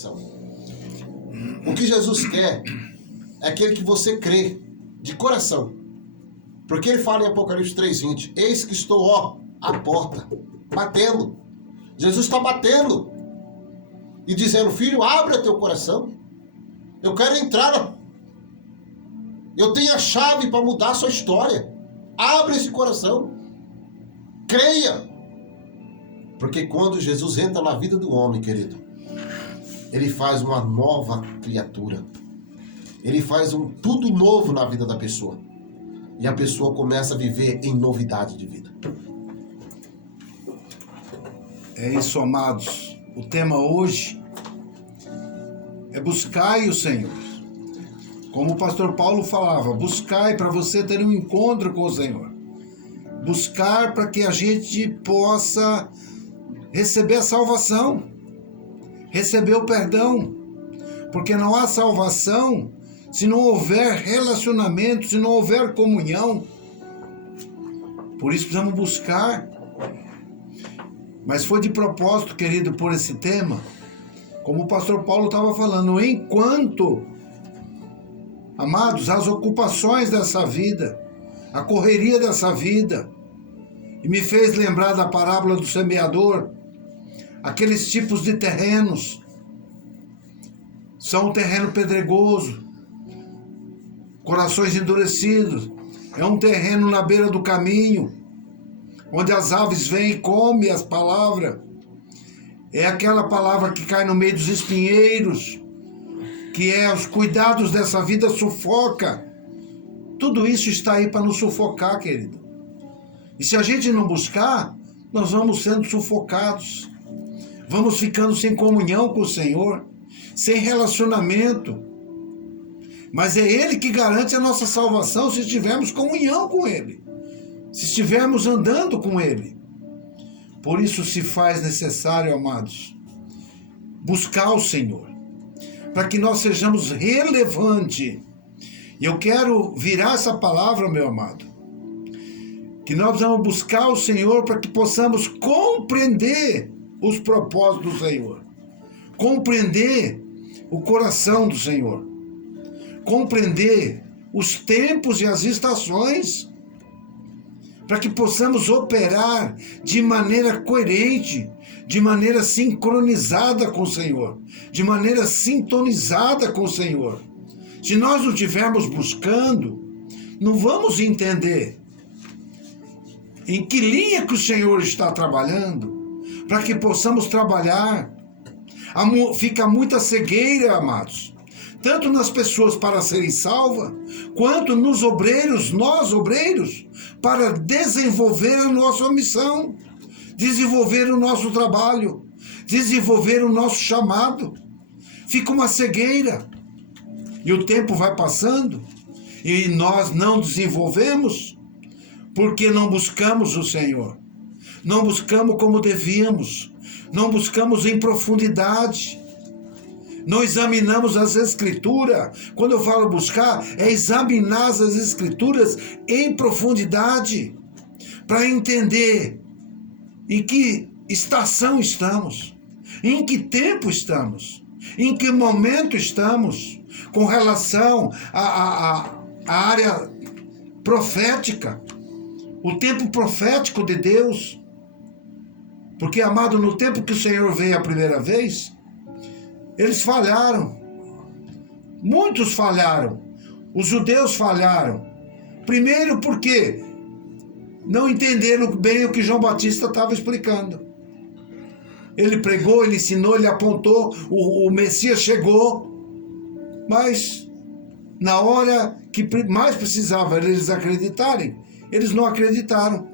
coração. O que Jesus quer é aquele que você crê de coração. Porque ele fala em Apocalipse 3:20, eis que estou, ó, à porta, batendo. Jesus está batendo e dizendo, filho, abra teu coração. Eu quero entrar. Eu tenho a chave para mudar a sua história. Abre esse coração. Creia. Porque quando Jesus entra na vida do homem, querido, ele faz uma nova criatura. Ele faz tudo novo na vida da pessoa. E a pessoa começa a viver em novidade de vida. É isso, amados. O tema hoje é buscai o Senhor. Como o pastor Paulo falava, buscai para você ter um encontro com o Senhor. Buscar para que a gente possa receber a salvação, receber o perdão. Porque não há salvação se não houver relacionamento, se não houver comunhão. Por isso precisamos buscar. Mas foi de propósito, querido, por esse tema, como o pastor Paulo estava falando, enquanto, amados, as ocupações dessa vida, a correria dessa vida, e me fez lembrar da parábola do semeador, aqueles tipos de terrenos, são um terreno pedregoso, corações endurecidos, é um terreno na beira do caminho, onde as aves vêm e comem as palavras, é aquela palavra que cai no meio dos espinheiros, que é os cuidados dessa vida sufoca. Tudo isso está aí para nos sufocar, querido. E se a gente não buscar, nós vamos sendo sufocados. Vamos ficando sem comunhão com o Senhor, sem relacionamento. Mas é Ele que garante a nossa salvação se tivermos comunhão com Ele, se estivermos andando com Ele. Por isso se faz necessário, amados, buscar o Senhor, para que nós sejamos relevantes. E eu quero virar essa palavra, meu amado, que nós vamos buscar o Senhor para que possamos compreender os propósitos do Senhor, compreender o coração do Senhor, compreender os tempos e as estações, para que possamos operar de maneira coerente, de maneira sincronizada com o Senhor, de maneira sintonizada com o Senhor. Se nós não estivermos buscando, não vamos entender em que linha que o Senhor está trabalhando, para que possamos trabalhar. Fica muita cegueira, amados, tanto nas pessoas para serem salvas, quanto nos obreiros, nós obreiros, para desenvolver a nossa missão, desenvolver o nosso trabalho, desenvolver o nosso chamado. Fica uma cegueira. E o tempo vai passando e nós não desenvolvemos porque não buscamos o Senhor. Não buscamos como devíamos. Não buscamos em profundidade. Não examinamos as Escrituras. Quando eu falo buscar, é examinar as Escrituras em profundidade, para entender em que estação estamos, em que tempo estamos, em que momento estamos, com relação à área profética, o tempo profético de Deus. Porque, amado, no tempo que o Senhor veio a primeira vez, eles falharam. Muitos falharam. Os judeus falharam. Primeiro porque não entenderam bem o que João Batista estava explicando. Ele pregou, ele ensinou, ele apontou, o Messias chegou, mas na hora que mais precisava eles acreditarem, eles não acreditaram.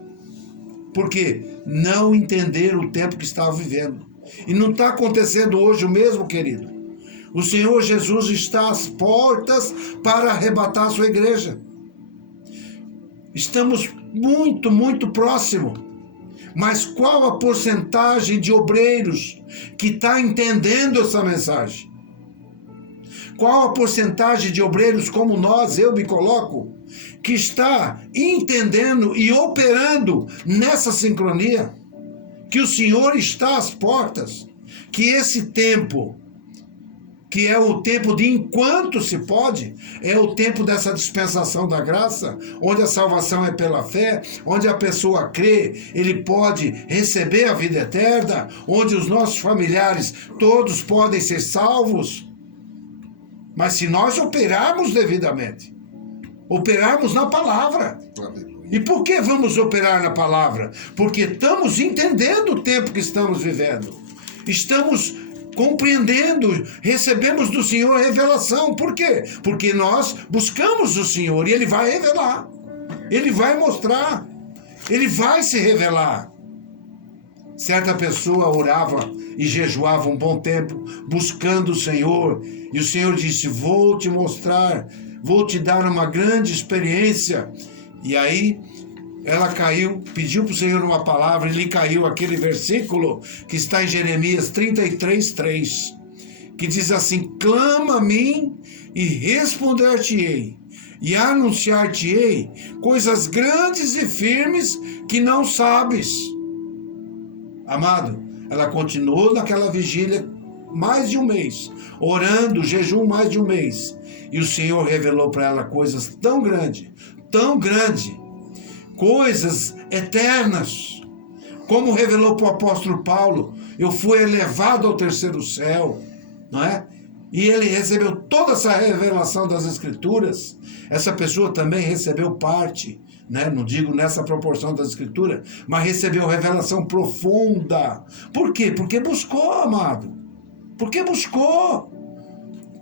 Porque não entenderam o tempo que estavam vivendo. E não está acontecendo hoje o mesmo, querido. O Senhor Jesus está às portas para arrebatar a sua igreja. Estamos muito, muito próximo. Mas qual a porcentagem de obreiros que está entendendo essa mensagem? Qual a porcentagem de obreiros como nós, eu me coloco, que está entendendo e operando nessa sincronia? Que o Senhor está às portas, que esse tempo que é o tempo de enquanto se pode, é o tempo dessa dispensação da graça, onde a salvação é pela fé, onde a pessoa crê, ele pode receber a vida eterna, onde os nossos familiares todos podem ser salvos. Mas se nós operarmos devidamente, operarmos na palavra. E por que vamos operar na palavra? Porque estamos entendendo o tempo que estamos vivendo. Estamos compreendendo, recebemos do Senhor revelação. Por quê? Porque nós buscamos o Senhor e Ele vai revelar. Ele vai mostrar. Ele vai se revelar. Certa pessoa orava e jejuava um bom tempo, buscando o Senhor. E o Senhor disse, vou te mostrar, vou te dar uma grande experiência. E aí ela caiu, pediu para o Senhor uma palavra, e lhe caiu aquele versículo que está em Jeremias 33:3, que diz assim, clama a mim e responder-te-ei, e anunciar-te-ei coisas grandes e firmes que não sabes. Amado, ela continuou naquela vigília mais de um mês, orando, jejum mais de um mês, e o Senhor revelou para ela coisas tão grandes, coisas eternas, como revelou para o apóstolo Paulo, eu fui elevado ao terceiro céu, não é? E ele recebeu toda essa revelação das Escrituras. Essa pessoa também recebeu parte, né? Não digo nessa proporção das Escrituras, mas recebeu revelação profunda. Por quê? Porque buscou, amado. Porque buscou.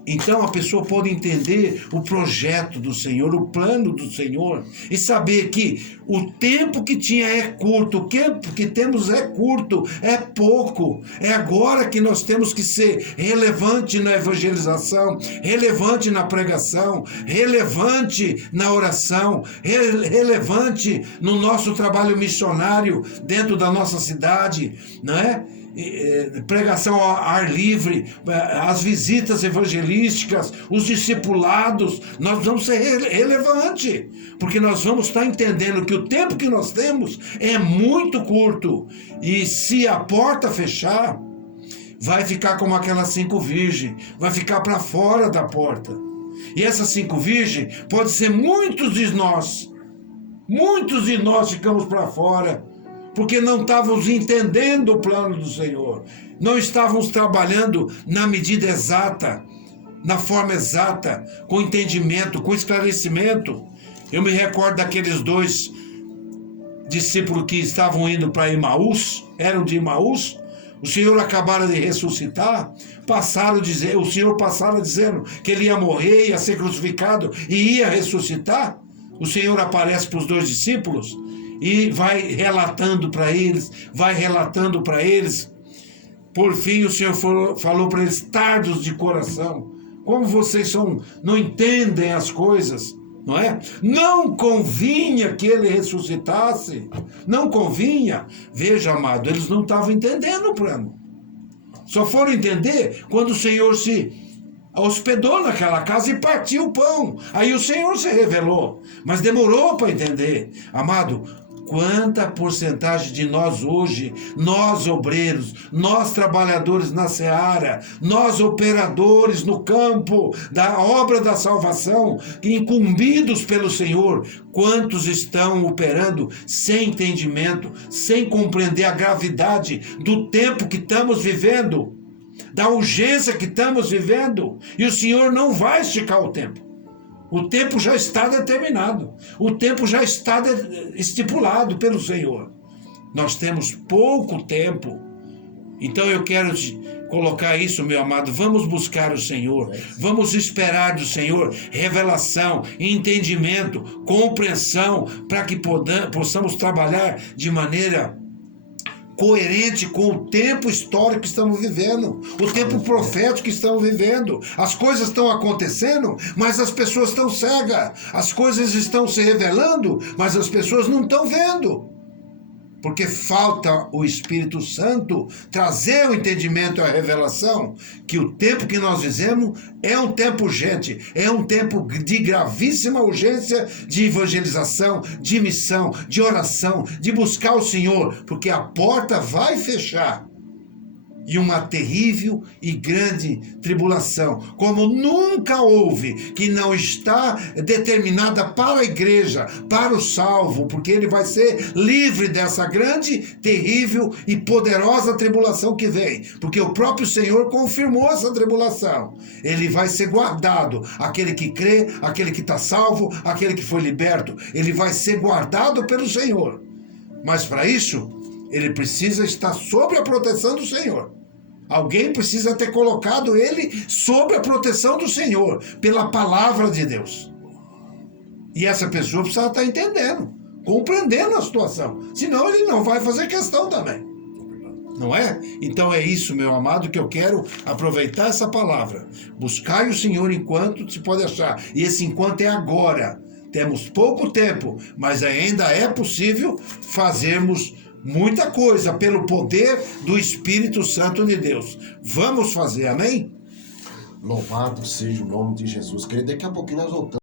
Então a pessoa pode entender o projeto do Senhor, o plano do Senhor, e saber que o tempo que tinha é curto, o tempo que temos é curto, é pouco. É agora que nós temos que ser relevante na evangelização, relevante na pregação, relevante na oração, relevante no nosso trabalho missionário dentro da nossa cidade, não é? Pregação ao ar livre, as visitas evangelísticas, os discipulados, nós vamos ser relevante, porque nós vamos estar entendendo que o tempo que nós temos é muito curto, e se a porta fechar, vai ficar como aquelas 5 virgens, vai ficar para fora da porta, e essas 5 virgens, pode ser muitos de nós ficamos para fora, porque não estávamos entendendo o plano do Senhor, não estávamos trabalhando na medida exata, na forma exata, com entendimento, com esclarecimento. Eu me recordo daqueles 2 discípulos que estavam indo para Emaús, eram de Emaús, o Senhor acabara de ressuscitar, o Senhor passara dizendo que ele ia morrer, ia ser crucificado e ia ressuscitar. O Senhor aparece para os 2 discípulos e vai relatando para eles, Por fim, o Senhor falou para eles, tardos de coração, como vocês não entendem as coisas, não é? Não convinha que ele ressuscitasse, não convinha. Veja, amado, eles não estavam entendendo o plano. Só foram entender quando o Senhor se hospedou naquela casa e partiu o pão. Aí o Senhor se revelou, mas demorou para entender. Amado, quanta porcentagem de nós hoje, nós obreiros, nós trabalhadores na seara, nós operadores no campo da obra da salvação, incumbidos pelo Senhor, quantos estão operando sem entendimento, sem compreender a gravidade do tempo que estamos vivendo, da urgência que estamos vivendo, e o Senhor não vai esticar o tempo. O tempo já está determinado, o tempo já está estipulado pelo Senhor. Nós temos pouco tempo, então eu quero te colocar isso, meu amado, vamos buscar o Senhor, vamos esperar do Senhor revelação, entendimento, compreensão, para que possamos trabalhar de maneira coerente com o tempo histórico que estamos vivendo, o tempo profético que estamos vivendo. As coisas estão acontecendo, mas as pessoas estão cegas. As coisas estão se revelando, mas as pessoas não estão vendo. Porque falta o Espírito Santo trazer o entendimento e a revelação que o tempo que nós vivemos é um tempo urgente, é um tempo de gravíssima urgência de evangelização, de missão, de oração, de buscar o Senhor, porque a porta vai fechar. e uma terrível e grande tribulação, como nunca houve, que não está determinada para a igreja, para o salvo, porque ele vai ser livre dessa grande, terrível e poderosa tribulação que vem, porque o próprio Senhor confirmou essa tribulação. Ele vai ser guardado, aquele que crê, aquele que está salvo, aquele que foi liberto, ele vai ser guardado pelo Senhor. Mas para isso, ele precisa estar sob a proteção do Senhor. Alguém precisa ter colocado ele sob a proteção do Senhor, pela palavra de Deus. E essa pessoa precisa estar entendendo, compreendendo a situação. Senão ele não vai fazer questão também. Não é? Então é isso, meu amado, que eu quero aproveitar essa palavra. Buscai o Senhor enquanto se pode achar. E esse enquanto é agora. Temos pouco tempo, mas ainda é possível fazermos muita coisa pelo poder do Espírito Santo de Deus. Vamos fazer, amém? Louvado seja o nome de Jesus. Querido, daqui a pouquinho nós voltamos.